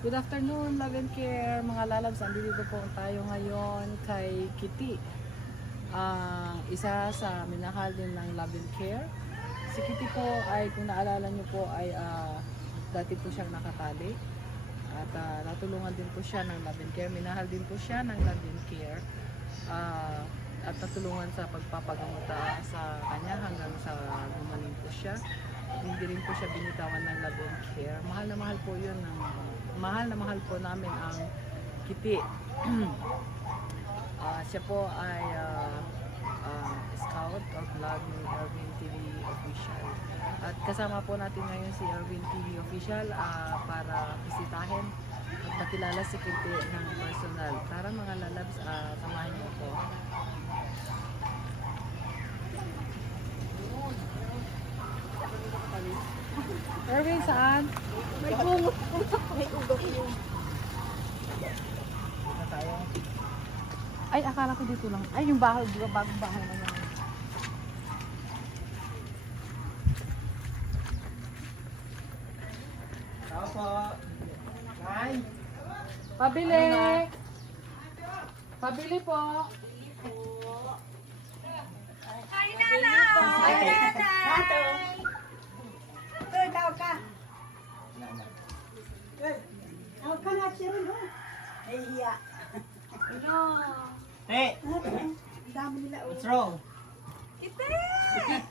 Good afternoon, Love and Care, mga lalabs. Andito po tayo ngayon kay Kitty. Isa sa minahal din ng Love and Care. Si Kitty po ay, kung naalala niyo po, ay dati po siyang nakatali. At natulungan din po siya ng Love and Care. Minahal din po siya ng Love and Care. At natulungan sa pagpapagamot sa kanya hanggang sa gumaling po siya. Hindi rin po siya binitawan ng Love and Care. Mahal na mahal po yun. Mahal na mahal po namin ang Kitty. Siya po ay scout of Love ni Erwin TV Official. At kasama po natin ngayon si Erwin TV Official para bisitahin at makilala si Kitty ng personal. Tara mga lalabs, samahan niyo po. Erwin, saan? May bungot po. May ugok yung. Ay, akala ko dito lang. Ay, yung bahay, di ba bagong bahay na yan. Tao po. Nay. Pabili! Pabili po! Ay, nanay! Ay, nanay! Ito, daw ka. Daw ka na siya, no? Ay, hiya. Ano? Hey, Ang dami nila, oh. what's wrong? Kite!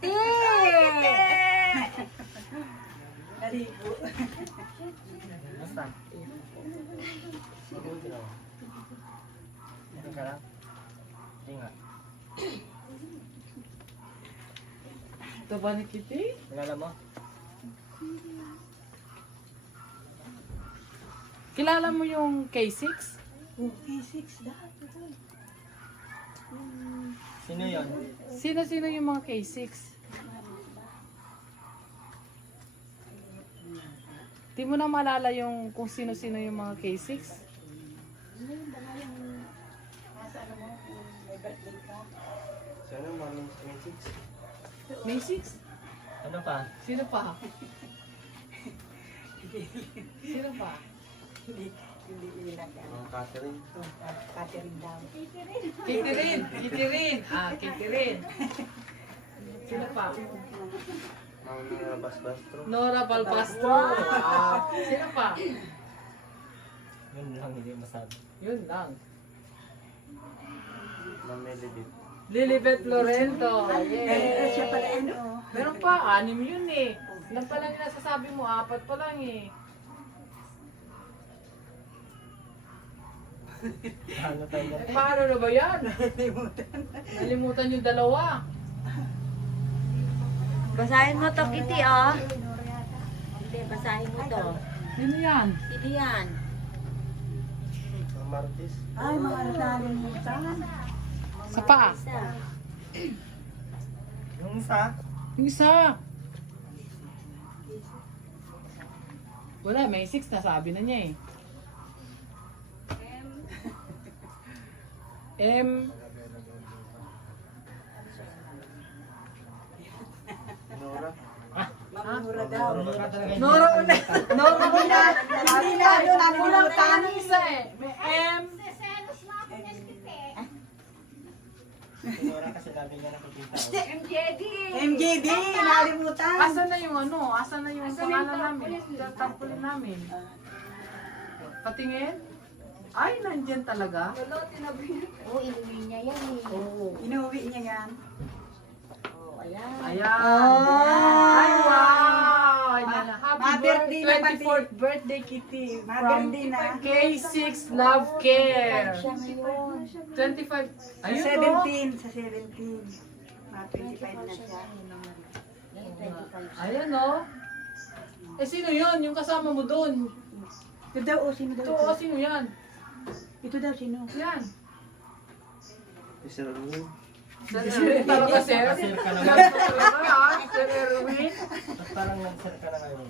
Kite! Naligo. Basta. Mabuti na. Ito ka lang? Hindi nga. Ito ba ni Kitty? Kilala mo? Kilala mo yung K6? Okay, 6 dahil. Sino yon? Sino-sino yung mga K6? Di mo na maalala yung kung sino-sino yung mga K6? Sino? Mami Matrix? May 6? Ano pa? Sino pa? Sino pa? Hindi ilagay. Catherine. Catherine daw. Kitty rin! Kitty rin! Kitty rin! Sino pa? Mami Basbastro. Nora Balbastro! Sino pa? Yun lang, hindi masabi. Yun lang. Mami Libit. Lilibet Lorento. Eh, siya pala, Yay! ano? Meron pa, 6 yun eh. Ilan pa lang yung nasasabi mo, 4 pa lang eh. Ano tayo? Paano na ba yan? Nalimutan yung dalawa. Basahin mo to, Kitty, oh. Hindi, basahin mo to. Sino yan? Sino yan? Ang Martis. Ay, mga nalimutan. Sa paa. Isa. Yung isa? Yung isa. Wala, may 6 na sabi na niya eh. M. Nora. Mamura daw. Nora ulit. Nora ulit. Hindi na yun, nalimutan. Ano isa eh? May M. Nora kasi dami niya nakikita. MJD, nalimutan. Asa na yung ano? Asa na yung pangalan namin? Tarpaulin namin. Patingin? Ay, nandyan talaga. Oh, inuwi niya yan, eh. Oo. Inuwi niya yan. Oh, ayan. Ayan. Ay, wow! Ayan na. Happy Ma-birthday na pati. 24th birthday, Kitty. From Ma-birthday na. K6 Love Care. Siya ngayon. 25. Sa Ayun, 17, sa 17. Mga 25 na siya. Ngayon, 25 siya. Ayan, no? Eh, sino yun? Yung kasama mo doon? Ito daw, oh, sino daw? Ito, oh, sino yan? Ito daw, sino? Yan. Sir Erwin. Sir Erwin talaga, sir. Sir ka Sir naman. talaga, ha? Sir Erwin. Ba't parang nag-sir ka na ngayon?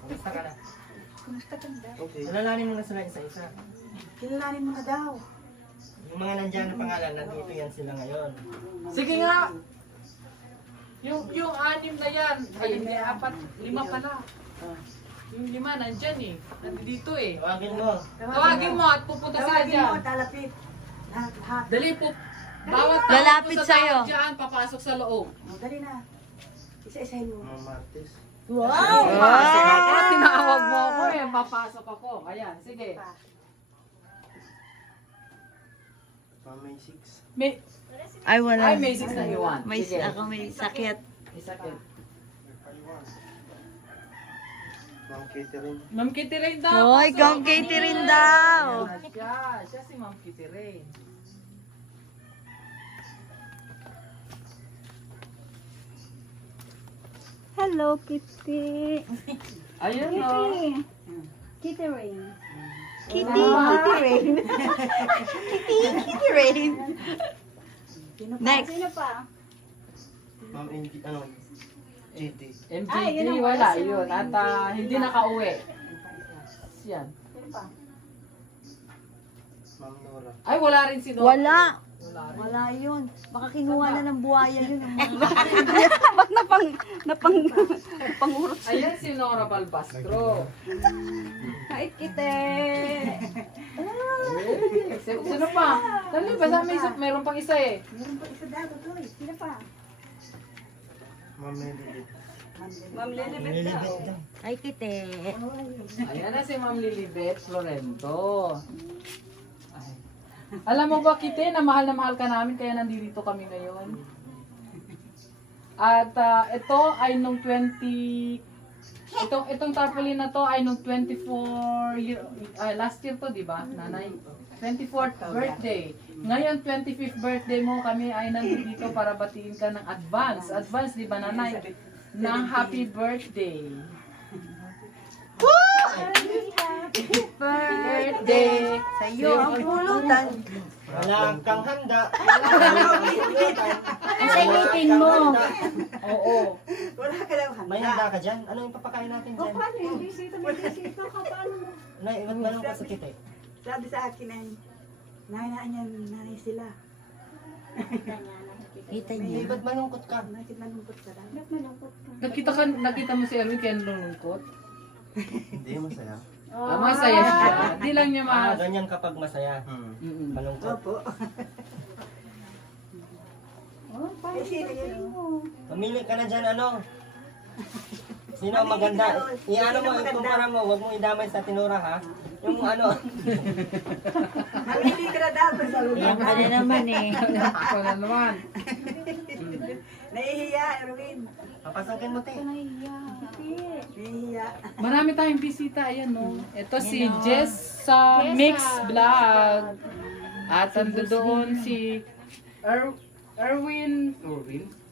Kumusta ka na? Kumusta ka na? Okay. Alalanin mo na sila isa-isa. Kilalanin mo na daw. Yung mga nandyan na pangalan, nandito yan sila ngayon. Sige nga. Yung 6 na yan. Ay, hindi, 4. 5 pala. Yung 5 nandyan eh. Nandito eh. Tawagin mo. Tawagin mo at pupunta sila Tawagin dyan. mo, talapit. Ha. Dali po. Bawat tao Lalapit po sa sa'yo. tao dyan, papasok sa loob. Oh, dali na. Isa-isahin mo. Mga Martes. Wow! Papasok ako. Tinawag mo ako eh. Papasok ako. Ayan, sige. Mga May 6. May, Ay, wala. ay, may 6 na iwan. May, Sige. ako may sakit. May sakit. Mga Catherine. Ma'am Kitty Rain daw. Hoy, pasok. Ma'am Kitty Rain daw. Ayan, siya. Siya si Ma'am Kitty Rain. Hello, Kitty. Ayun o. Kitty Rain. Kitty Rain. Kitty Rain. Next. Sino pa? Ma'am Indy, ano? GD. MGD, yun ang wala si yun. At hindi nakauwi. Yan. Sino pa? Ma'am Nora. Ay, wala rin si Nora. Wala. Wala rin. Wala yun. Baka kinuha na ng buhaya yun. Napangurot. Ayan si Nora Balbastro. Hi, Kitty. Sino pa? Dali, basta meron pang isa eh. Meron pa isa daw, tuloy. Sino pa? Ma'am Melilith. Ma'am Lilibet daw. Hi, Kitty. Ayan na si Ma'am Lilibet Florento. Ay. Alam mo ba, Kitty, na mahal ka namin kaya nandito kami ngayon. At ito ay nung 20... Itong tarpaulin na to ay nung 24 year, last year to, di ba, nanay? 24th birthday. Ngayon, 25th birthday mo, kami ay nandito para batiin ka ng advance. Advance, di ba, nanay? Ng happy birthday. Birthday Sa iyo ang pulutan. Wala kang handa. Ang sayitin mo. Oo. Wala ka daw handa. May handa ka dyan? Ano yung papakain natin dyan? Paano yung bisita? May bisita ka, paano mo? Nay, iba't manong ka sa kite. Sabi sa akin ay, nahinaan niya, nanay sila. Kita May niya. iba't malungkot ka. Nakit malungkot ka daw. Nakita mo si Erwin kaya nalulungkot? Hindi, masaya. Masaya siya. Di lang niya Ganyan kapag masaya. Mm-mm. Malungkot. Opo. Eh, sino yun? Pamili ka na dyan, ano? Sino ang maganda? Iano mo, ikumpara mo. Huwag mo idamay sa tinura, ha? Yung ano. Mamili ka na dapat sa Ilang ka na naman eh. Ako na naman. Nahihiya, Erwin. Papasakin mo, te. Nahihiya. Marami tayong bisita. Ayan, no? Ito si Jess sa Mix Vlog. At ando doon si Erwin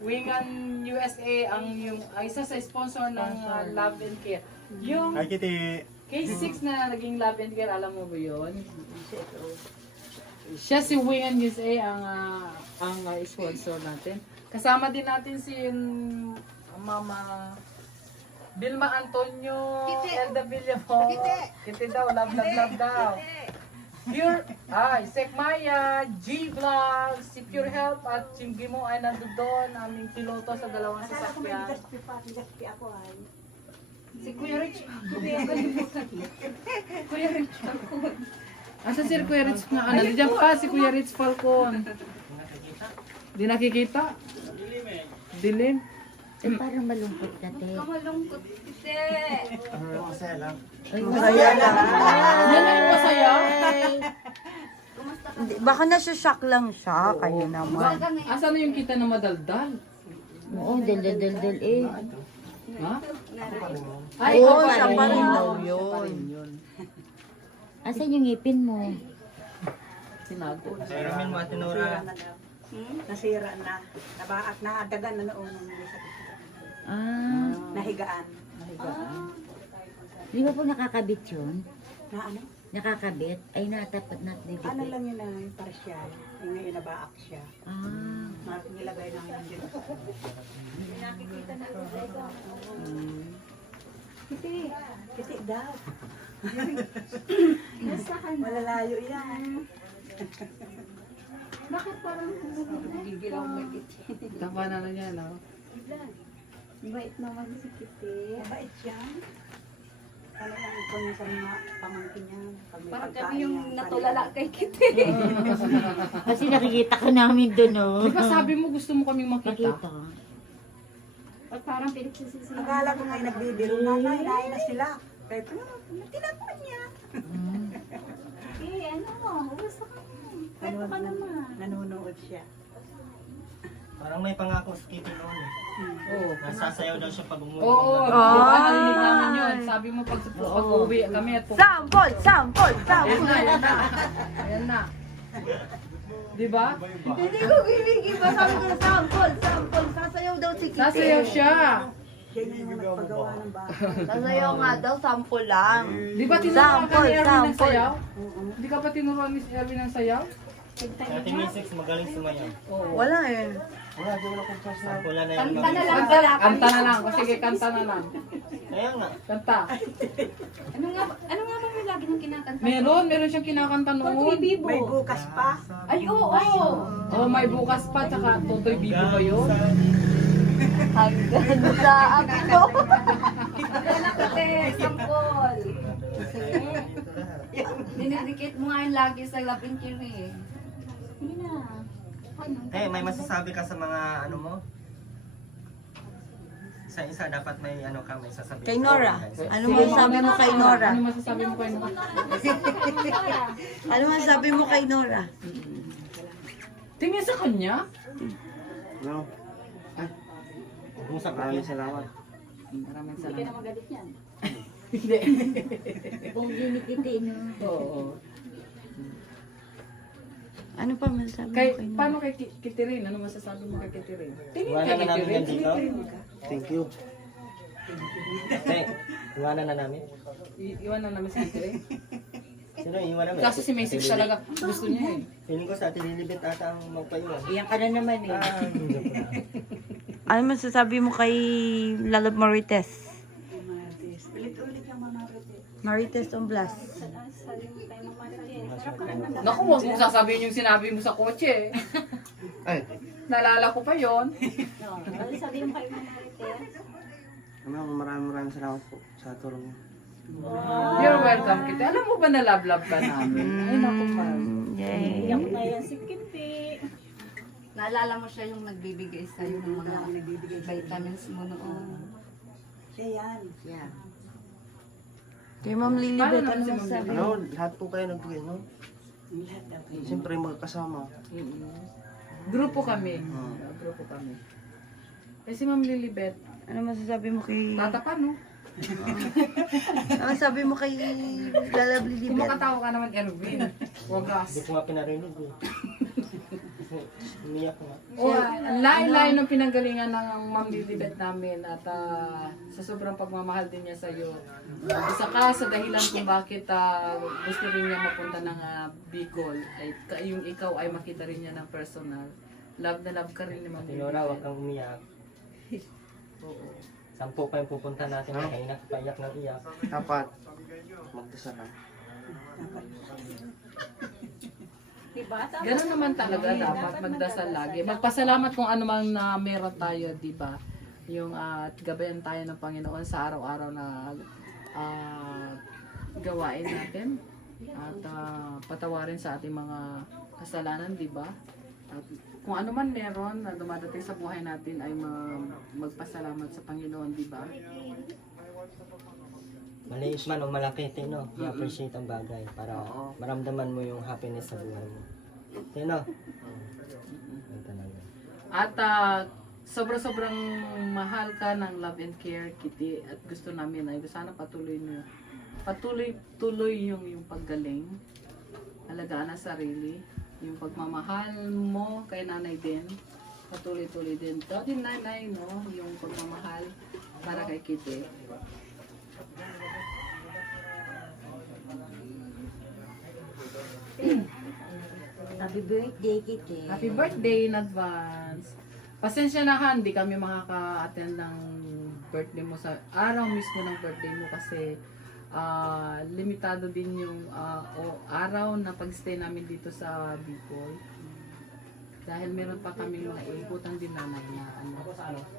Wingan USA ang isa sa sponsor ng Love and Care. Yung Hi, Kitty. K6 na naging Love and Care, alam mo ba yun? Siya si Wingan USA ang sponsor natin. Kasama din natin si Mama Vilma Antonio, Elda Villamo. Kiti daw, love daw. Pure, Sek Maya, G Vlog, si Pure Health at Chimgi mo ay nandun doon, aming piloto sa dalawang Akala ko may sasakyan. gaspi ako ay. Si Kuya Rich. Kuya Rich Falcon. Asa si Kuya Rich nga? Nandiyan pa si Kuya Rich Falcon. Di nakikita? Dilim. Eh, parang malungkot ka, te. Masaya lang. Ay, masaya lang. Yan ang masaya. Hindi, baka nasa-shock lang siya. Kayo naman. Asa na yung kita na madaldal? Oo, dal-dal-dal eh. Ha? Oo, ikaw siya pa rin daw Siya pa yun. rin yun. Asan yung ngipin mo? Sinago. Sa Ermin mo, Ate Nora. Nasira na. Nabaak na. Dagan na noon. Ah, Nahigaan. di ba po nakakabit yun? Na ano? Nakakabit? Ay, natapat na Ano didikit. lang yun ang partial. Yung ngayon nabaak siya. Ah, Nilagay na ngayon dyan. Kiti daw. Malalayo yan. Tama na lang yan, no? Mabait yan. Ano lang ito yung sa mga pamangkin niya. Pag may Parang pagkain kami yung niya, natulala kay Kitty. Kasi nakikita ka namin doon, oh. Di ba sabi mo gusto mo kaming makita? Nakita. At parang pinagsisisi. Akala ko ngayon nagbibiro na, nainain na sila. Kaya tinapon niya. Eh, ano mo? Gusto ka mo. Pwede ka naman. Nanonood siya. Parang may pangako si Kitty noon eh. Oo. Nasasayaw daw siya pag umuwi. Oo, di ba? Narinig naman yun. Sabi mo pag uwi kami at Sample! Sample! Ayan na, ayan na. Ayan na. Di ba? Hindi ko ginigiba. Sabi ko na sample! Sample! Sasayaw daw si Kitty. Sasayaw siya. Siya na yung nagpagawa ng bahay. Sasayaw nga daw, sample lang. Di ba tinuruan ka ni Erwin ng Sample. sayaw? Di ka pa tinuruan ni Erwin ng sayaw? Si Ate Misix magaling sumayaw. Oo. Wala eh. Sampulan na yan. Kanta na lang. Kanta na lang. Sige, kanta na lang. Kaya nga. Kanta. Ano nga ba may lagi nang kinakanta? Meron siyang kinakanta noon. May bukas pa. Ay, oo. Oh, may bukas pa, tsaka Totoy Bibo ba yun? Hanggang sa ako. Anak ko, te. Sampol. Dinidikit mo nga yung lagi sa love and care eh. Sige na. Eh, may masasabi ka sa mga ano mo? Isa-isa dapat may ano ka, may sasabihin. Kay Nora. Ano Sige, masasabi mo kay Nora? Ano masasabi mo kay Nora? Ano masasabi mo kay Nora? Tingin sa kanya. No. Kumusta ka? Maraming salamat. Maraming Hindi ka salamat. na magalit yan. Hindi. Kung ginikiti, no? Oo. Ano pa masasabi mo Kay, kay Nora? paano kay Kitirin? Ano masasabi mo kay Kitirin? Tingin Iwanan kay na namin yan Kitirin. dito. Thank you. Iwanan na namin. Iwan na namin si Kitirin. Sino yung iwanan mo? Kasi si Macy's talaga gusto niya eh. Feeling ko sa Ate Lilibet ata ang magpaiwan. Iyan ka na naman, eh. Ano masasabi mo kay Lalab Marites? Ulit-ulit yung mga rete. Marites Omblas. Naku, huwag mong sasabihin yung sinabi mo sa kotse. Ay. Nalala ko pa yon. Ano sabi mo kayo mga Marites? Maraming salamat po sa tulong niyo. You're welcome, Kitty. Alam mo ba na love ka namin? Ay, naku, Mar. Yay. na yan si Kitty. Naalala mo siya yung nagbibigay sa'yo ng mga vitamins mo noon. Siya yan. Yeah. Kay Ma'am Paano Lilibet, naman ano si Ma'am masasabi Lilibet? mo? Lahat po kayo nagbigay, no? Lahat daw. Siyempre magkasama. Grupo kami. Grupo kami. Eh si Ma'am Lilibet, Ano masasabi mo kay... tatapan no? Ano masasabi mo kay Lalab Lilibet? Kumakatawa ka naman, Erwin. Wagas. Hindi ko nga pinarinig eh. Umiyak nga. O, ang lain-lain ng pinanggalingan ng Ma'am Lilibet namin at sa sobrang pagmamahal din niya sa iyo. Isa ka sa dahilan kung bakit gusto rin niya mapunta ng Bicol ay yung ikaw ay makita rin niya ng personal. Love na love ka rin ni Ma'am Tinora, huwag Lilibet. kang umiyak. Oo. 10 pa yung pupunta natin. Kaya nakapaiyak ng iyak. Dapat. Magdasal ka. Diba? Ganun naman talaga dapat magdasal lagi. Magpasalamat kung ano man na meron tayo, di ba? Yung gabayan tayo ng Panginoon sa araw-araw na gawain natin at patawarin sa ating mga kasalanan, di ba? At kung ano man meron na dumadating sa buhay natin ay magpasalamat sa Panginoon, di ba? Maliit man o malaki, Tino. I-appreciate ang bagay para maramdaman mo yung happiness sa buhay mo. Tino. Yan talaga. At sobrang mahal ka ng love and care, Kitty, at gusto namin ay sana patuloy yung paggaling, alagaan ang sarili, yung pagmamahal mo kay nanay din, patuloy din. Ito din nanay, no? Yung pagmamahal para kay Kitty. Happy birthday, Kitty. Happy birthday in advance. Pasensya na Han, di kami makaka-attend ng birthday mo sa araw mismo ng birthday mo kasi limitado din yung araw na pag-stay namin dito sa Bicol. Dahil meron pa kami mga ikutan din nanay na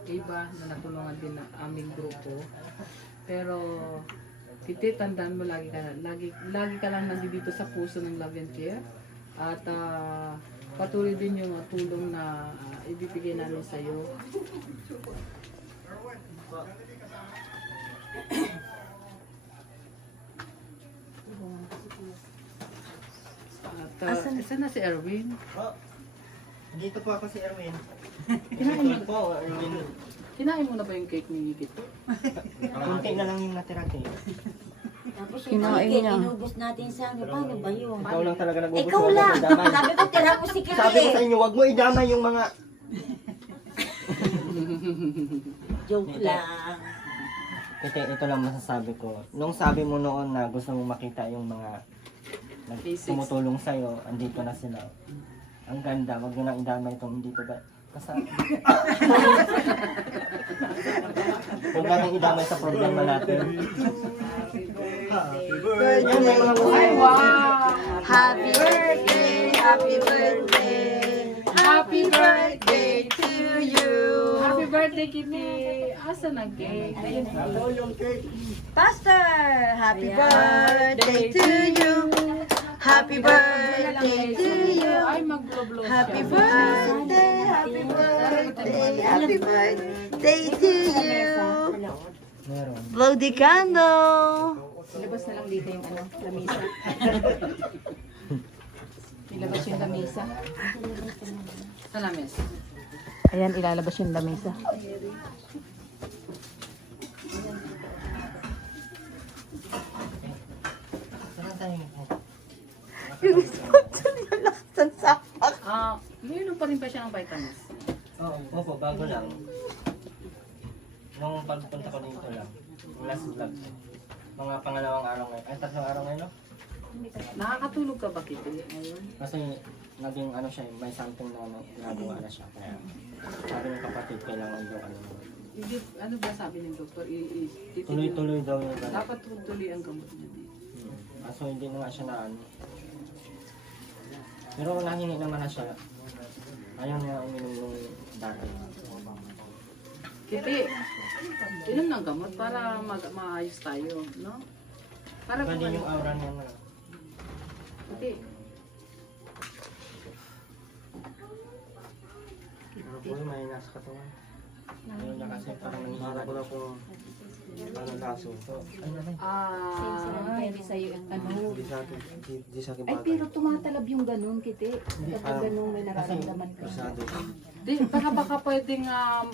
iba na natulungan din ng aming grupo. Pero Kitty, tandaan mo lagi ka lang nandito sa puso ng Love and Care. At patuloy din yung tulong na ibibigay namin sa iyo. At isa na si Erwin. Oh, dito po ako si Erwin. Kinain po, Erwin. Kinain mo na ba yung cake ni Kitty? Kunti na lang yung natira cake. Tapos Kinain yung niya. inubos natin sa ano. Paano ba yun? Ikaw lang talaga nag-ubos. Ikaw wag mo lang. idamay. Sabi ko, tira mo si Kiri. Sabi ko sa inyo, wag mo idamay yung mga... Joke lang. Ito lang masasabi ko. Nung sabi mo noon na gusto mong makita yung mga tumutulong sa'yo, andito na sila. Ang ganda, wag nyo nang idamay itong dito ba? Kasi... Huwag natin idamay sa problema natin. Yan, may mga Ay, wow! Happy birthday, happy birthday, happy birthday to you. Happy birthday, Kitty! Asa na cake? Ayun. Pastor, happy birthday to you. Happy birthday to you. Ay, mag-blow-blow siya. Happy birthday, happy birthday, happy birthday to you. Meron. Blow the candle. Ilabas na lang dito yung ano, lamisa. Ilabas yung lamisa. Sa lamis. Ayan, ilalabas yung lamisa. Saan tayo? Yung sponsor niya lakas ng sapak. Mayroon pa rin pa siya ng vitamins. Oo, opo, bago lang. Nung pagpunta ko dito lang, yung last vlog, mga pangalawang araw ngayon, ay tatlong araw ngayon, no? Nakakatulog ka ba, Kitty, ngayon? Kasi naging ano siya, may something na ginagawa na siya. Kaya sabi ng kapatid, kailangan daw ano. Hindi, ano ba sabi ng doktor? Tuloy-tuloy daw yung gano'n. Dapat tuloy ang gamot niya. Kaso hindi na nga siya na ano. Pero nahingi naman na siya. Ayaw niya uminom yung dati. Kitty, inom ng gamot para maayos tayo, no? Para Iba din yung aura niya na. Kitty, Pero po yung may nasa katawan. Ngayon na kasi parang nangyayari ko na po ano laso. So, ano na Pwede sa'yo yung ano. Hindi sa akin. Hindi sa akin Ay, pero tumatalab yung ganun, Kiti. Kapag ganun may nararamdaman ka. di, baka pwedeng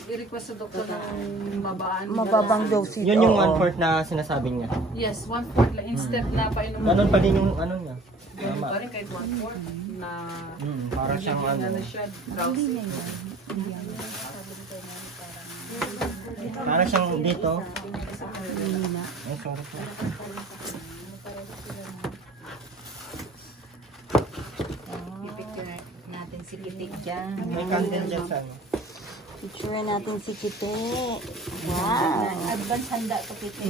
i-request sa doktor ng Mababang dosage. Yun yung oo. 1/4 na sinasabi niya. Yes, 1/4 lang. Instead na painom Ganun pa din yung ano niya. Ganun pa rin kahit 1/4 na Para siyang ano. ano siya, drowsy. Para siyang dito. Ay, sorry po. Pipicture natin si Kiti dyan. May candle dyan sa ano. Picture natin si Kite. Wow. Advance handa to, Kiti.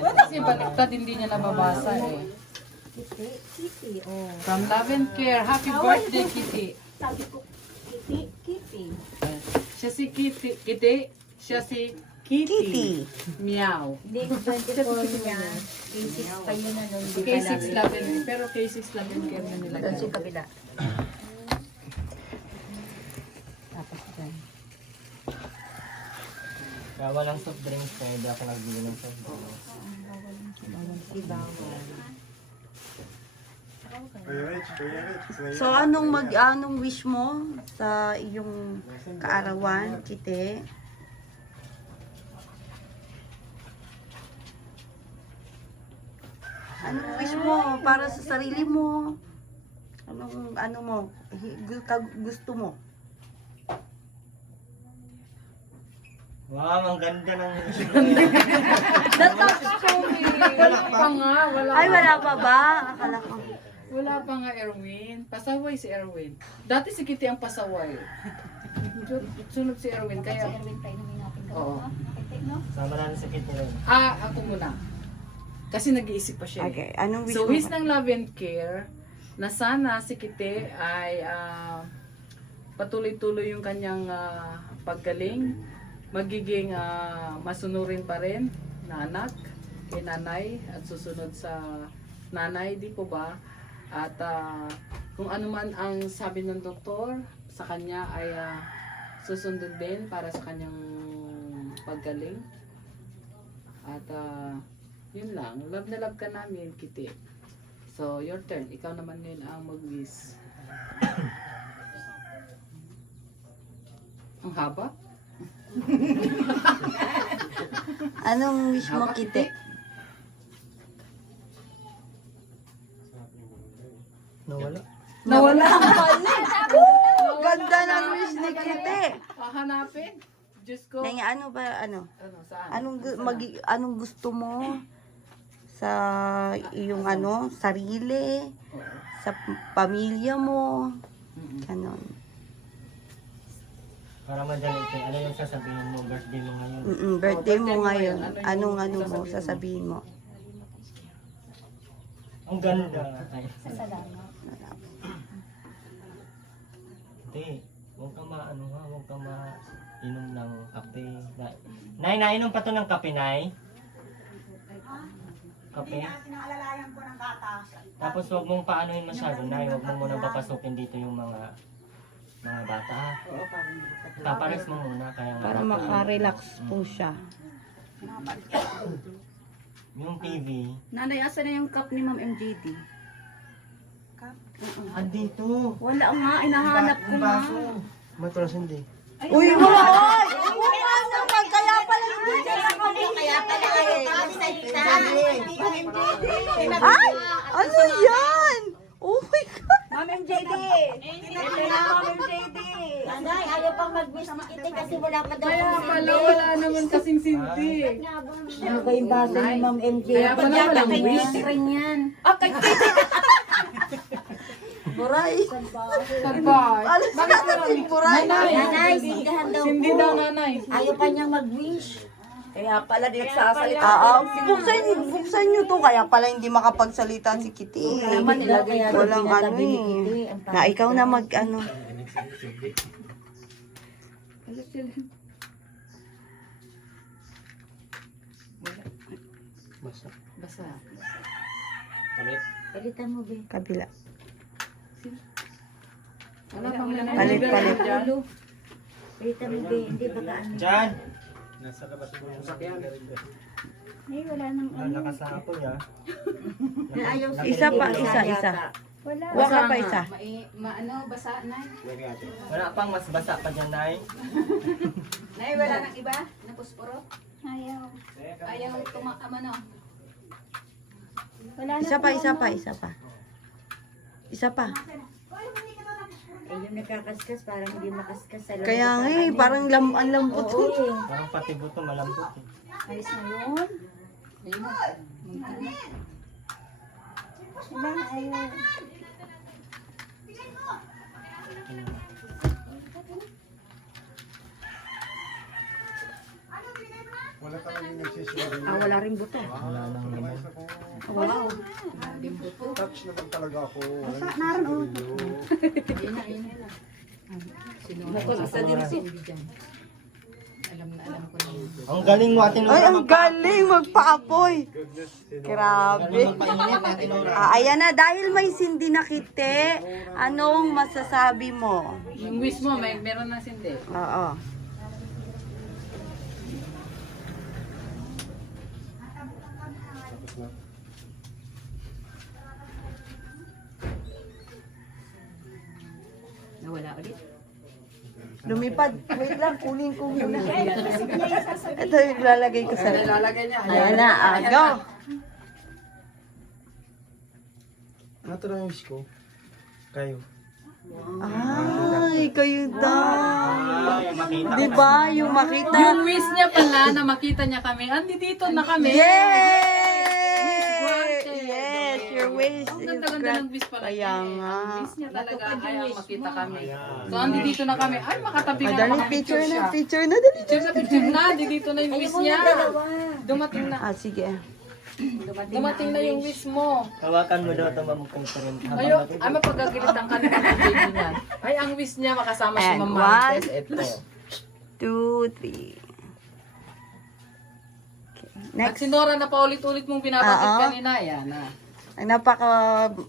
Kasi baliktad, hindi niya nababasa eh. Kiti, oh. From Love and Care, happy birthday, Kitty. Sabi ko, Kiti, Kiti. Siya si Kitty. Kitty, siya si Kitty. Kitty. Meow. Hindi ko 24 niya. K6 pa yun na nung hindi K6 Love and Care, pero K6 Love and Care na nilagay. Doon sa kabila. Tapos dyan. Kaya walang soft drinks kaya hindi ako nagbili ng soft drinks. Si Bawal. So anong wish mo sa iyong kaarawan, Kite? Anong wish mo para sa sarili mo? Anong ano mo? Gusto mo? Wow, ang ganda ng... Wala pa nga, wala Ay, pa. wala pa ba? Akala ko. Wala pa nga, Erwin. Pasaway si Erwin. Dati si Kitty ang pasaway. Sunod si Erwin, kaya... Oo. Sama natin sa kit rin. Ako muna. Kasi nag-iisip pa siya. Okay, anong wish So, mo? wish ng Love and Care na sana si Kitty ay patuloy-tuloy yung kanyang paggaling. Magiging masunurin pa rin na anak kay nanay at susunod sa nanay, di po ba? At kung ano man ang sabi ng doktor sa kanya ay susundin din para sa kanyang paggaling. At yun lang, love na love ka namin, Kitty. So, your turn. Ikaw naman din ang mag-wish. Ang haba? Anong wish mo, Kite? Nawala. Nawala ang balik. Ganda ng wish ni Kite. Hahanapin? Diyos ko. Neng, ano ba, ano? Ano, saan? Anong gusto mo sa iyong sarili, sa pamilya mo, ganon. Para madali kayo, ano yung sasabihin mo, birthday mo ngayon? Birthday mo mo ngayon, ngayon. anong Anong mo sasabihin sasabihin mo? Ang ganda. Ay. Hindi, huwag ka huwag ka mainom ng kape. Nay, nainom pa to ng kape, Nay? Kape? Sinaalalayan ko ng gatas. Tapos huwag mong paanohin masyado, Nay. Huwag mo munang papasukin dito yung mga bata. Papares mo muna. Kaya nga, Para makarelax po siya. yung TV, Nanay, asa na yung cup ni Ma'am MJD? andito. Wala nga, inahanap ko Yung nga. baso. Matras hindi. Uy, wala! Wala naman! Kaya pala hindi kaya pala Ay! Ano yan? Oh my God! Ma'am MJD! Nanay, ayaw pang mag-wish ni Kite kasi wala pa daw. Kaya pala wala naman kasing sindi. Ano ba yung baso ni Ma'am MJ? Kaya pala walang wish. rin yan. Buray! Goodbye. Alas ka na si Buray! Nanay, sindihan daw Hindi po. daw nanay. Ayaw pa niyang mag-wish. Kaya pala di nagsasalita. Buksan nyo to. Kaya pala hindi makapagsalita si Kitty. Walang Na ikaw na Basta. Basta. Palit. Palitan mo, be. Kabila. Wala pang nanay. Palit. Palitan mo, be. Hindi baka ano. Diyan! Ay, wala nang Lakas na ako, ya. Ayaw Isa pa, isa. Huwag ka pa isa. Basa, Nay? Wala pang mas basa pa dyan, Nay. Nay, wala nang iba? Na pusporo? Ayaw. Ayaw tumakamano. Isa pa. Isa pa. Eh, yung nakakaskas, parang hindi makaskas sa loob. Kaya nga parang ang lambot ko. Parang pati buto malambot. Ayos na yun. Ayaw. Wala rin buto. Wala lang naman. Wow. Touch naman talaga ako. Isa din si dyan. Alam ko na yun. Ang galing mo, Ate Nora. Ay, ang galing magpaapoy. Grabe. Magpainit, Ate Nora. Ayan na, dahil may sindi na Kite, anong masasabi mo? Yung wish mo, meron na sindi. Oo. Nawala ulit. Lumipad. Wait lang, kunin ko muna. Ito yung lalagay ko sa... Lalagay niya. Ayan na, go! Ito na yung wish ko. Kayo. Ay, kayo daw. Ay, makita. Diba, yung makita? Yung wish niya pala na makita niya kami. Andi dito na kami. Yay! Yes, your wish Ang is ganda-ganda ng wish pala. Kaya nga. Ang wish niya talaga ay ang makita kami. So, andi dito na kami. Ay, makatabi Ay, nga dali, makapicture siya. picture na, dali. Picture na, andi dito na yung wish niya. Dumating na. Ah, sige. Dumating na yung wish mo. Hawakan mo daw ito mamagkaisarin. Ayo, ay mapagagalitan ka na ng baby niyan. Ay, ang wish niya makasama si And Ma'am Marites. Ito. 2, 3. At Next. si Nora na paulit-ulit mong binabanggit Oo. kanina. Yan na. Ang napaka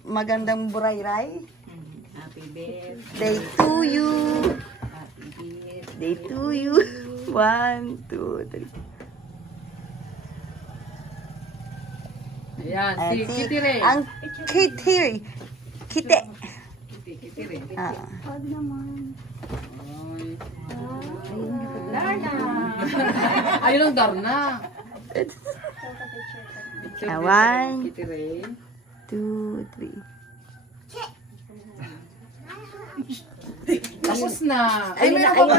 magandang burayray. Happy birthday. Day to you. Happy birthday. Day to you. 1, 2, 3. Ayan, si Ayan, Kitty Ray. Ang Kitty. Kitty. Kitty Ray. Ah. Darna. Ayun ang Darna. One. Kitty Ray. 2, 3. Tapos na. Ay, meron ka ba?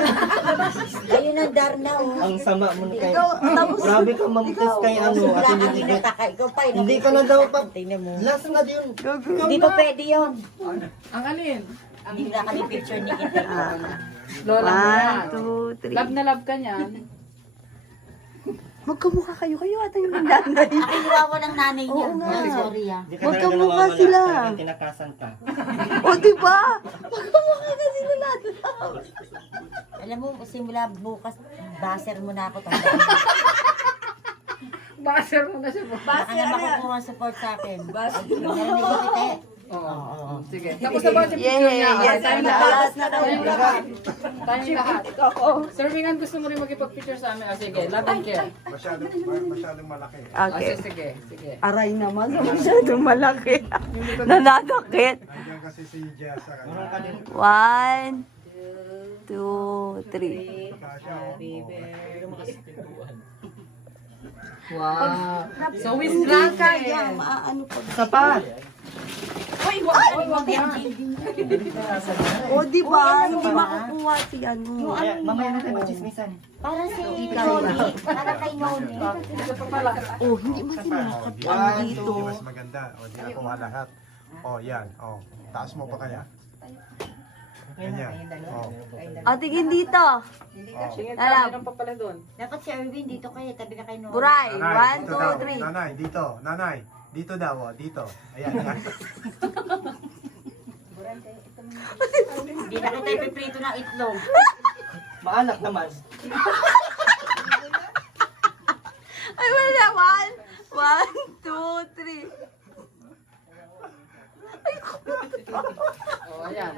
Ayun ang Darna, oh. Ang sama mo na kay... Ikaw, tapos, Grabe ka mamtis kay ano. At Wala kang hindi, inataka. Ikaw pa. hindi ka na daw pa... Tingnan mo. Last na din. Hindi pa pwede yun. Ang alin? Hindi na kami picture ni Kitty. Lola mo yan. 1, 2, 3. Love na love ka niyan. Magkamukha kayo. Kayo ata yung nanay. Kinuha ko ng nanay niya. Oo nga. Sorry, ah. Hindi ka Huwag talaga kang mukha nawawala. sila. Talagang tinakasan ka. O, diba? Magkamukha ka sila lahat. Alam mo, simula bukas, baser mo na ako. Baser mo na siya po. Baka na makukuha ang support sa akin. Narinig mo, Kite? Oo. Sige. Tapos na ba si picture Yay, niya? yes, Tayo na. lahat. Na Tayong lahat. Tayong lahat. Sir Vingan, gusto mo rin magipag-picture sa amin? O sige, love and care. Masyadong malaki. Okay. Sige, sige. Aray naman. Masyadong malaki. Nananakit. Nandiyan kasi si Jess sa kanya. 1, 2, 3. Kasha, oh. Wow. So, wish granted. Ano pa? Isa pa. Wag yan. O, diba? Hindi makukuha si ano. Kaya, mamaya na tayo magchismisan. Parang si Noni. Parang kay Noni. Oh, hindi masinakot ang 1, dito. 2, mas maganda. O, di nakuha lahat. O, yan. O, taas mo pa kaya? Ganyan. O, O, tingin dito. Tingin Alam. ka, meron pa pala doon. Dapat si Erwin dito kayo, tabi na kay Noni. Buray. Nanay, 1, dito daw. 2, 3. Nanay, dito. Nanay, dito daw. O, dito. Ayan, ayan. Hindi na kita ipiprito ng itlog. Maanak naman. Ay, wala. 1, 2, 3. Oh, ayan.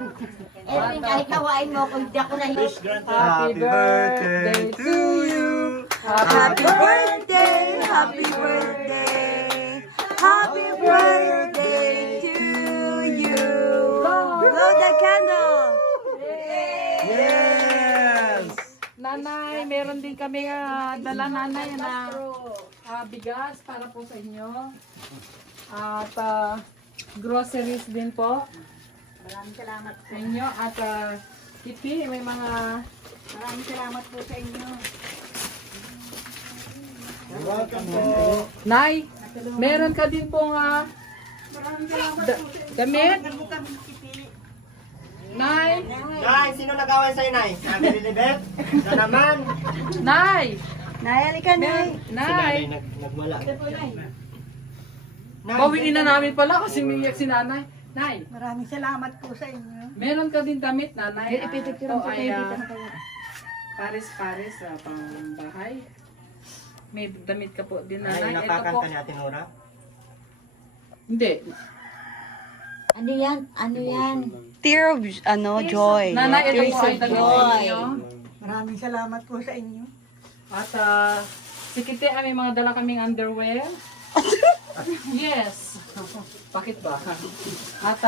Erwin, kahit hawain mo ako, hindi ako nahilig. Happy birthday to you. Happy birthday, happy birthday, happy birthday to you. Blow the candle. Yes! Nanay, meron din kami dala nanay na bigas para po sa inyo. At groceries din po. Maraming salamat. Sa inyo. At Kitty, may mga... Maraming salamat po sa inyo. Welcome po. Nay, meron ka din pong damit. Nay, Nay, sino nag-away sa'yo, Nay? Sabi ni Libet? Na naman. Nay, Nay, halika, Nay. Si Nay. nagwala. Nay, Bawiin na namin pala kasi umiyak si nanay. Nay, Maraming salamat po sa inyo. meron ka din damit, nanay. Ito ay pares-pares pang bahay. May damit ka po din, Nay, nanay. Ito po. nakakanta ni Ate Nora? Hindi. Ano yan? Ano yan? Tear of, joy. Nanay, ito Tears po ay of damit joy. ninyo. Maraming salamat po sa inyo. At si Kitty ay may mga dala kaming underwear. Yes. Bakit ba? At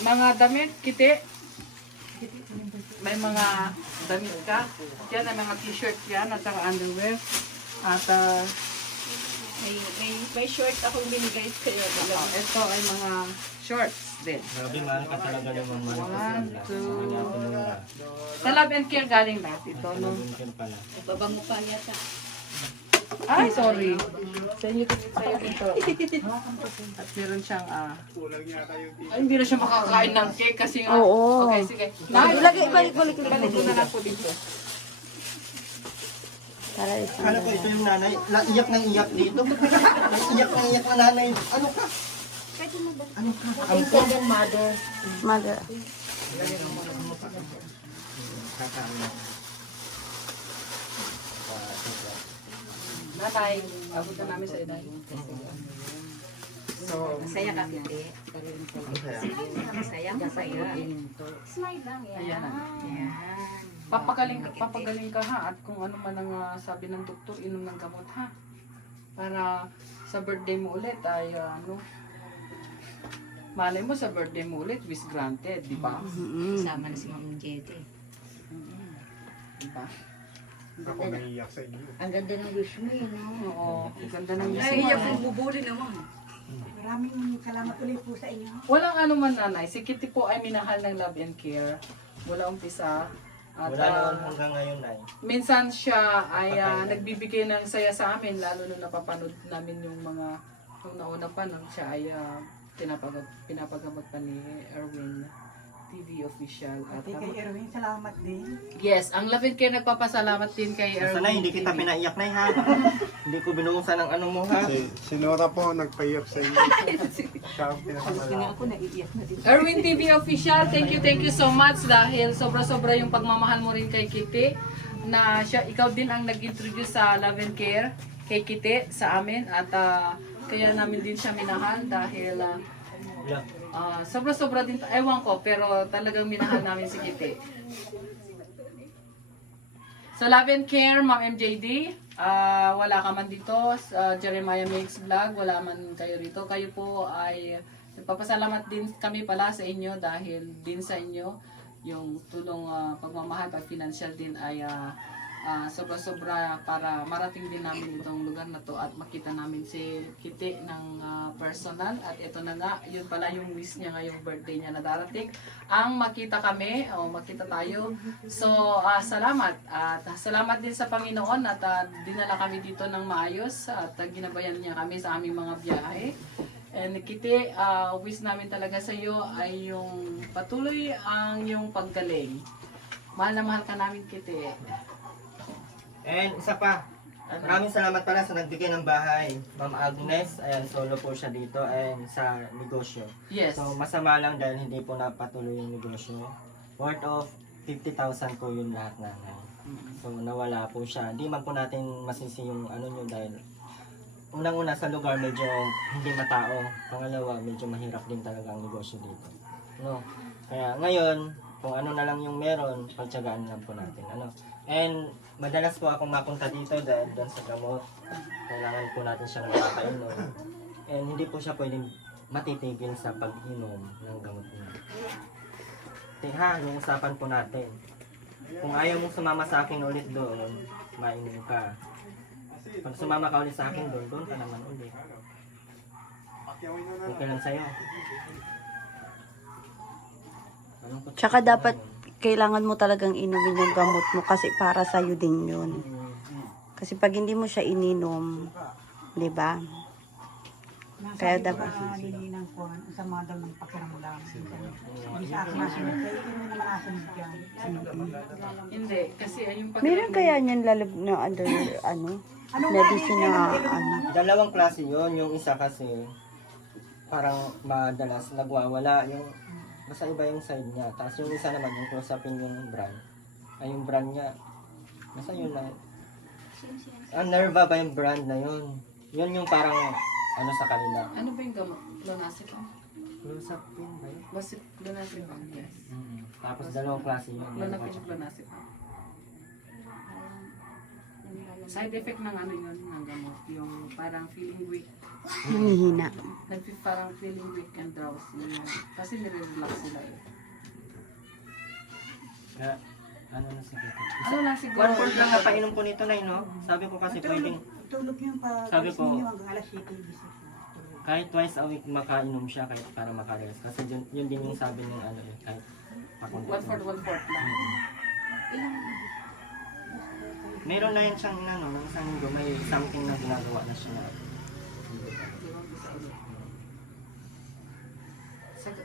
mga damit, Kitty. May mga damit ka. Yan ay mga t-shirt yan at saka underwear. At may short akong binigay sa'yo. Ito ay mga shorts din. Grabe, mahal ka talaga naman man. 1, 2. Ni Ate Nora. Sa Love and Care galing lahat ito, no? Nabuntin pala. Babango pa yata. Ay, sorry. Sa inyo dito. At meron siyang, ay, hindi na siya makakain ng cake kasi nga. Oo. Okay, sige. Lagay, balik. Balik na lang po dito. Para isang Kala ko ito yung nanay. Iyak ng iyak dito. Iyak ng iyak na nanay. Ano ka? Ano ka? Second mother. mother. Nanay, abot na namin sa edad. So, Masaya ka, Kiti. Masaya, masaya. Smile lang yan. ayan na. Ayan. Papagaling ka ha, at kung ano man ang sabi ng doktor, inom ng gamot ha. Para sa birthday mo ulit ay malay mo sa birthday mo ulit, wish granted, di ba? Sama na si Ma'am Jetty. Di ba? Ako naiiyak sa inyo. Ang ganda ng wish mo eh, no? Oo, ganda ng wish Ay, mo. iyak kong bubuli naman. Maraming salamat ulit po sa inyo. Walang ano man nanay, si Kitty po ay minahal ng love and care. Mula umpisa. At Wala naman hanggang ngayon ay. minsan siya ay nagbibigay ng saya sa amin, lalo nung napapanood namin yung mga, nung nauna pa nung siya ay pinapagamot pa ni Erwin TV official. At, Kay Erwin, salamat din. yes, ang Love and Care nagpapasalamat din kay Erwin Sana hindi kita TV. pinaiyak na ha. Hindi ko binuhusan ng ano mo ha. Si Nora po nagpaiyak sa inyo. Siya ang pinakamalaki. Erwin TV official, thank you so much dahil sobra-sobra yung pagmamahal mo rin kay Kitty na ikaw din ang nag-introduce sa Love and Care kay Kitty sa amin at kaya namin din siya minahal dahil sobra-sobra din, ewan ko, pero talagang minahal namin si Kitty. Sa Love and Care, Ma'am MJD, wala ka man dito, sa Jeremiah Makes Vlog, wala man kayo rito. Kayo po ay nagpapasalamat din kami pala sa inyo dahil din sa inyo yung tulong pagmamahal, pag financial din ay sobra-sobra para marating din namin itong lugar na to at makita namin si Kitty ng personal. At ito na nga, yun pala yung wish niya ngayong birthday niya na darating. Ang makita kami, o makita tayo. So, salamat. At salamat din sa Panginoon at dinala kami dito ng maayos at ginabayan niya kami sa aming mga biyahe. And Kitty, wish namin talaga sa iyo ay yung patuloy ang yung paggaling. Mahal na mahal ka namin, Kitty. And isa pa, maraming salamat pala sa nagbigay ng bahay. Ma'am Agnes, ayan, solo po siya dito and sa negosyo. Yes. So masama lang dahil hindi po napatuloy yung negosyo. Worth of 50,000 po yung lahat nanay. So nawala po siya. Hindi man po natin masisi yung ano nyo dahil unang-una sa lugar medyo hindi matao. Pangalawa, medyo mahirap din talaga ang negosyo dito. No? Kaya ngayon, kung ano na lang yung meron, pagtsagaan lang po natin. Ano? And madalas po akong mapunta dito dahil doon sa gamot. Kailangan po natin siyang nakakainom. And hindi po siya pwedeng matitigil sa pag-inom ng gamot niya. Yung usapan po natin. Kung ayaw mong sumama sa akin ulit doon, mainom ka. Pag sumama ka ulit sa akin doon, doon ka naman ulit. Okay lang sa'yo. Tsaka dapat kailangan mo talagang inumin yung gamot mo kasi para sa'yo din yun. Kasi pag hindi mo siya ininom, di ba? Kaya dapat. Nininang ko, sa mga daw ng pakiramdam. Hindi sa akin nasunod. Kaya yun naman nasunod yan. Hindi, kasi yung Meron kaya niyan lalab na medicine na Dalawang klase yon. Yung isa kasi parang madalas nagwawala yung basta iba yung side niya. Tapos yung isa naman yung close upin yung brand. Ay yung brand niya. Basta yun lang. Nerva ba yung brand na yun? Yun yung parang ano sa kanila. Ano ba yung gamot? Clonazepam? Close upin ba yun? Basta clonazepam, yes. Tapos dalawang klase yun. Clonazepam. Side effect ng ano yun, ng gamot. Yung parang feeling weak. hihina. Parang feeling weak and drowsy. Kasi nire-relax sila eh. Kaya, ano na sige. Ano lang siguro? 1/4 lang nga painom ko nito na no? Sabi ko kasi pwedeng Tulog yung pag Sabi ko, ninyo hanggang alas 7 gising. kahit twice a week makainom siya kahit para makarest. Kasi yun din yung sabi ng ano eh, kahit pakunti. 1/4 lang. Meron na yan siyang ano, ng isang linggo, may something na ginagawa na siya na.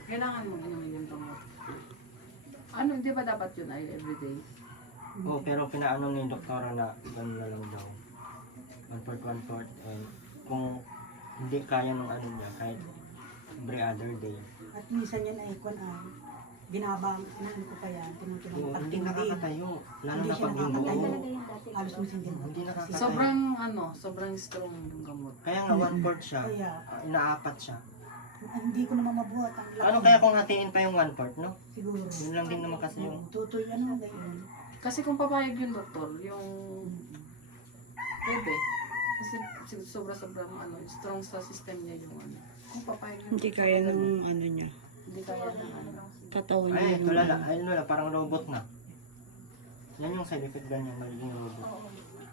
Kailangan mo inumin yung gamot. Ano, di ba dapat yun ay everyday? Oo, pero pinaano ni doktora na gano'n na lang daw. 1/4. And kung hindi kaya nung ano niya, kahit every other day. At minsan yan ay kung binabang, inaano ko pa yan, tinutulong Oo, pag hindi tindi. nakakatayo. Lalo Hindi na siya pag yung nakakatayo. buo. Halos minsan din. Hindi nakakatayo. Sobrang strong yung gamot. Kaya nga 1/4 siya. Kaya, Inaapat siya. hindi ko naman mabuhat ang laki. Ano kaya kung hatiin pa yung 1/4, no? Siguro. Yun lang din naman kasi yung... Tutoy, ano ba yun? Kasi kung papayag yung doktor, yung pwede. Kasi sobrang strong sa system niya yung ano. Kung papayag yung Hindi kaya ng ano niya. hindi kaya ng ano. Katawan Ay, niya. ito lala. Ay, lala. Parang robot na. Yan yung side effect ganyan. Magiging robot.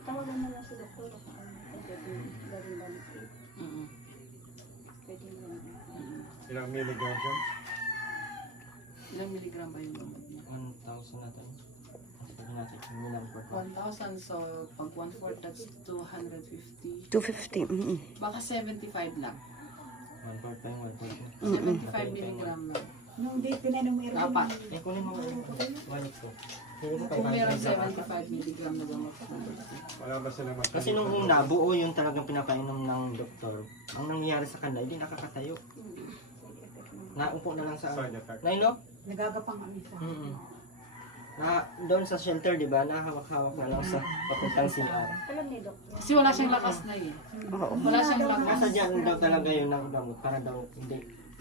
Tawagan mo lang si doktor kung ano. Pwede gawin balik. Mm-mm. Pwede mo. Ilang milligrams yan? Ilang miligram ba yung gamot niya? 1,000 natin. Sabi natin, hindi lang po. 1,000, so pag 1/4 that's 250. 250. Baka 75 lang. 1/4 pa yung 1/4. 75 milligram lang. Nung di pinanong meron. Dapat. Eh, kunin mo. Wallet ko. Hindi ko Kung meron 500 lang. 75 milligram na gamot. Wala ba sila masyadong... Kasi nung una, buo yung talagang pinapainom ng doktor. Ang nangyayari sa kanila, hindi nakakatayo. Naupo na lang sa Side effect. Naino? Nagagapang kami sa. Na doon sa shelter, di ba? Nahawak-hawak na lang sa papuntang CR. Alam ni doktor. Kasi wala siyang lakas na eh. Oo. Wala siyang lakas. Nasa dyan daw talaga yun ng gamot para daw hindi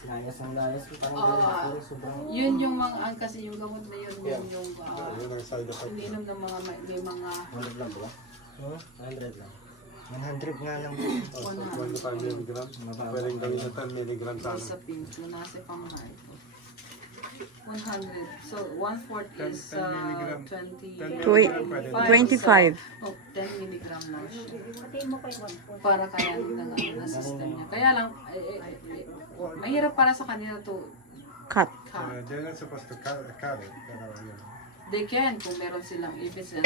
layas ang layas. Parang gano'n ako sobrang... Yun yung mga, kasi yung gamot na yun, yun yung Yun ang side effect. ininom ng mga, may mga 100 lang ba? 100 lang. 100 nga lang. Oh, 25 milligrams. Pwedeng gawin na 10 milligrams sana. sa pink, lunase pang mga ito. 100. So, 1/4 is 10 milligram. 20. 10 Twe- milligram pwede. 25. Oh, 10 milligram na siya. Patayin mo kayo 1/4. Para kaya na system niya. Kaya lang, mahirap para sa kanila to Cut. cut. They're not supposed to cut it. Pero yun. They can kung meron silang ibig sila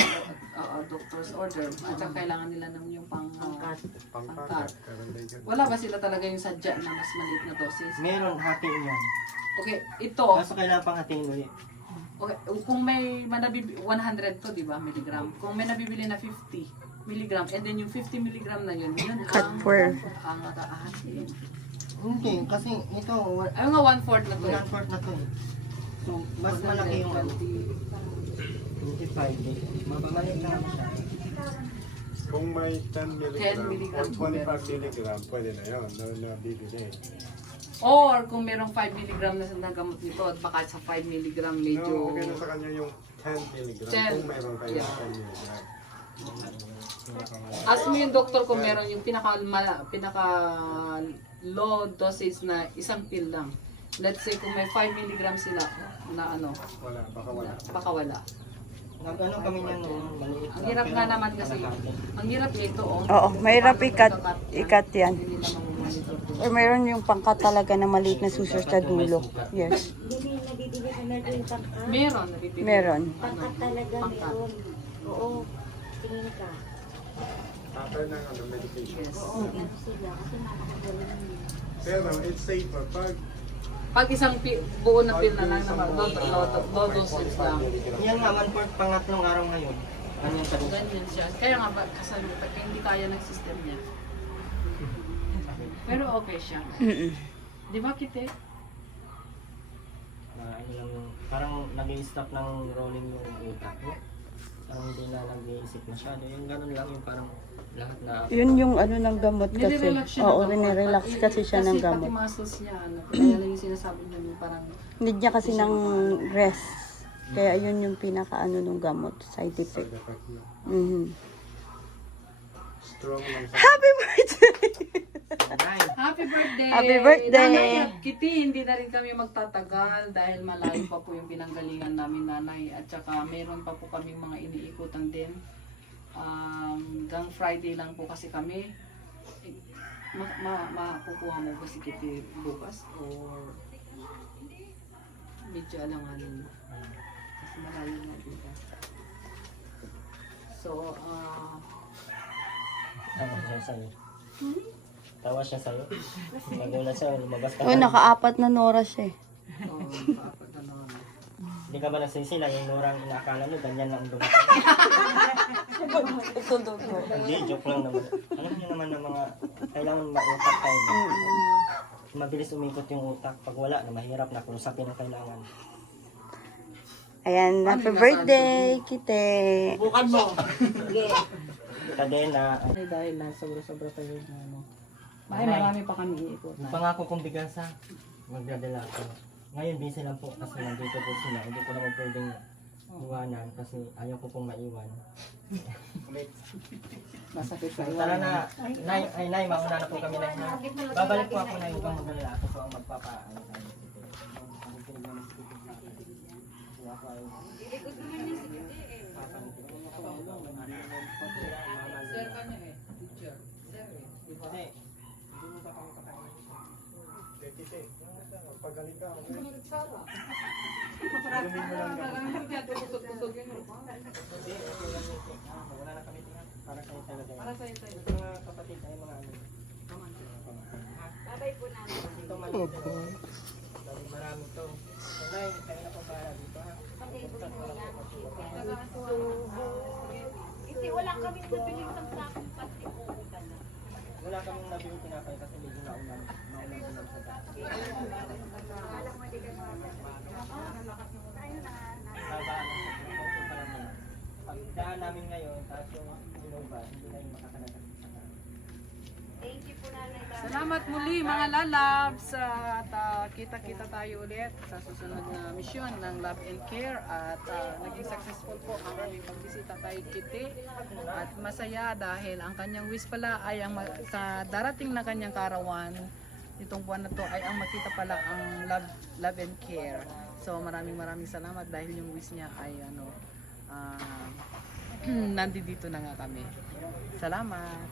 doctor's order at saka kailangan nila ng yung pangkat. Pangkakat. Pero they can. Wala ba sila talaga yung sadya na mas maliit na dosis? Meron, hatiin yan. Okay, ito. Kaso kailangan pang hatiin ulit. Okay, kung may manabibili 100 to, di ba, milligram. Kung may nabibili na 50 milligram and then yung 50 milligram na yun, yun Cut ang for. ang aahatin. Hindi, kasi ito, Ay, nga 1/4 na to. 1/4 na to eh. So, mas malaki yung ano. 25 eh. Mababalik na siya. Kung may 10 milligram, 10 milligram. or 25 milligram, pwede na yun. Na bibili. Or kung merong 5 milligram na gamot nito at baka sa 5 milligram No, medyo okay na sa kanya yung 10 milligram. 10. Kung mayroon kayo Yeah. 10 milligram. ask mo yung doktor kung meron yung pinaka low dosage na isang pill lang. Let's say kung may 5 milligram sila na ano, Wala, baka wala. baka wala. Nag-ano kami niyan noon, maliit Ang lang, hirap pero nga naman kasi. kalahati. Ang hirap ito oh. Oo, mahirap ikat yan. Hindi nila mamamonitor to. Or meron yung pangkat talaga na maliit na suso sa dulo. Yes. Hindi nabibili sa meron yung pangkat. Meron, nabibili. Meron. Pangkat talaga meron. Oo. Tingin ka. After ng ano, medication. Yes. Oo, ano sila. Kasi nakakagaling yun. Pero it's safer pag Pag isang buo na pill na lang naman, low dosage lang. Yan nga, 1/4 pangatlong araw ngayon. Ganyan pa rin. Ganyan siya. Kaya nga ba, kasal pag hindi kaya ng system niya. Pero okay siya. Di ba, Kite? Ano lang, parang nag-i-stop ng rolling yung utak mo. Parang hindi na nag-iisip masyado. Yung ganun lang, yung parang lahat na... Yun yung ano ng gamot kasi. Nire-relax siya Oo, ng gamot. rinirelax kasi siya ng Kasi gamot. pati muscles niya, ano, kaya lang yung sinasabi niya yung parang Need niya kasi ng rest. Kaya yun yung pinaka-ano ng gamot, side side effect. effect na. Strong lang sa Happy birthday! Nine. Happy birthday! Happy birthday! Nanay at Kitty, hindi na rin kami magtatagal dahil malayo pa po yung pinanggalingan namin, nanay. At saka meron pa po kaming mga iniikutan din. Hanggang Friday lang po kasi kami. Makukuha mo ba si Kitty bukas? Or medyo alanganin mo? Kasi malayo na dito. So, Tawa siya sa'yo. Tawa siya sa'yo. Nagulat siya, lumabas ka. Oh, naka-4 na oras siya eh. so, apat na naman. Hindi ka ba nagsisila yung Norang inaakala nyo, ganyan lang ang dumating. Hindi, joke lang naman. Alam niyo naman ng mga, kailangan mautak tayo. Mabilis umikot yung utak. Pag wala na, mahirap na kurusapin ang kailangan. Ayan, happy birthday, Kite. Bukan mo. Kadena, Ay, dahil na sobra-sobra tayo na ano. Marami pa kami iikot na. pangako kong bigasa, magdadala ako. Ngayon, busy lang po kasi nandito po sila. Hindi ko naman pwedeng iwanan kasi ayaw ko pong maiwan. Masakit sa Tara na, Nay, mauna na po kami na. Babalik po ako na yung magdala ako so ang magpapaano tayo. Sir kanya eh, teacher. Sir eh. Hindi. Pagaling ka. Wala na kami tingnan. Para sa'yo talaga. Para sa'yo tayo. Ito mga kapatid ay mga ano. Babay po namin. Ito maliit. Marami to. So, Nay, kayo na po para dito ha. Kasi wala kami nabiling sa sakong pati po ka na. Wala kaming nabing tinapay kasi medyo naulan lang sa dati. Pagdaan namin ngayon, tapos yung Innova, hindi na yung makakalagas sa dati. Thank you po nanay. Salamat muli mga lalabs at kita-kita tayo ulit sa susunod na misyon ng Love and Care at naging successful po ang aming pagbisita kay Kitty at masaya dahil ang kanyang wish pala ay ang sa darating na kanyang karawan itong buwan na to ay ang makita pala ang Love and Care. So maraming salamat dahil yung wish niya ay nandito na nga kami. Salamat.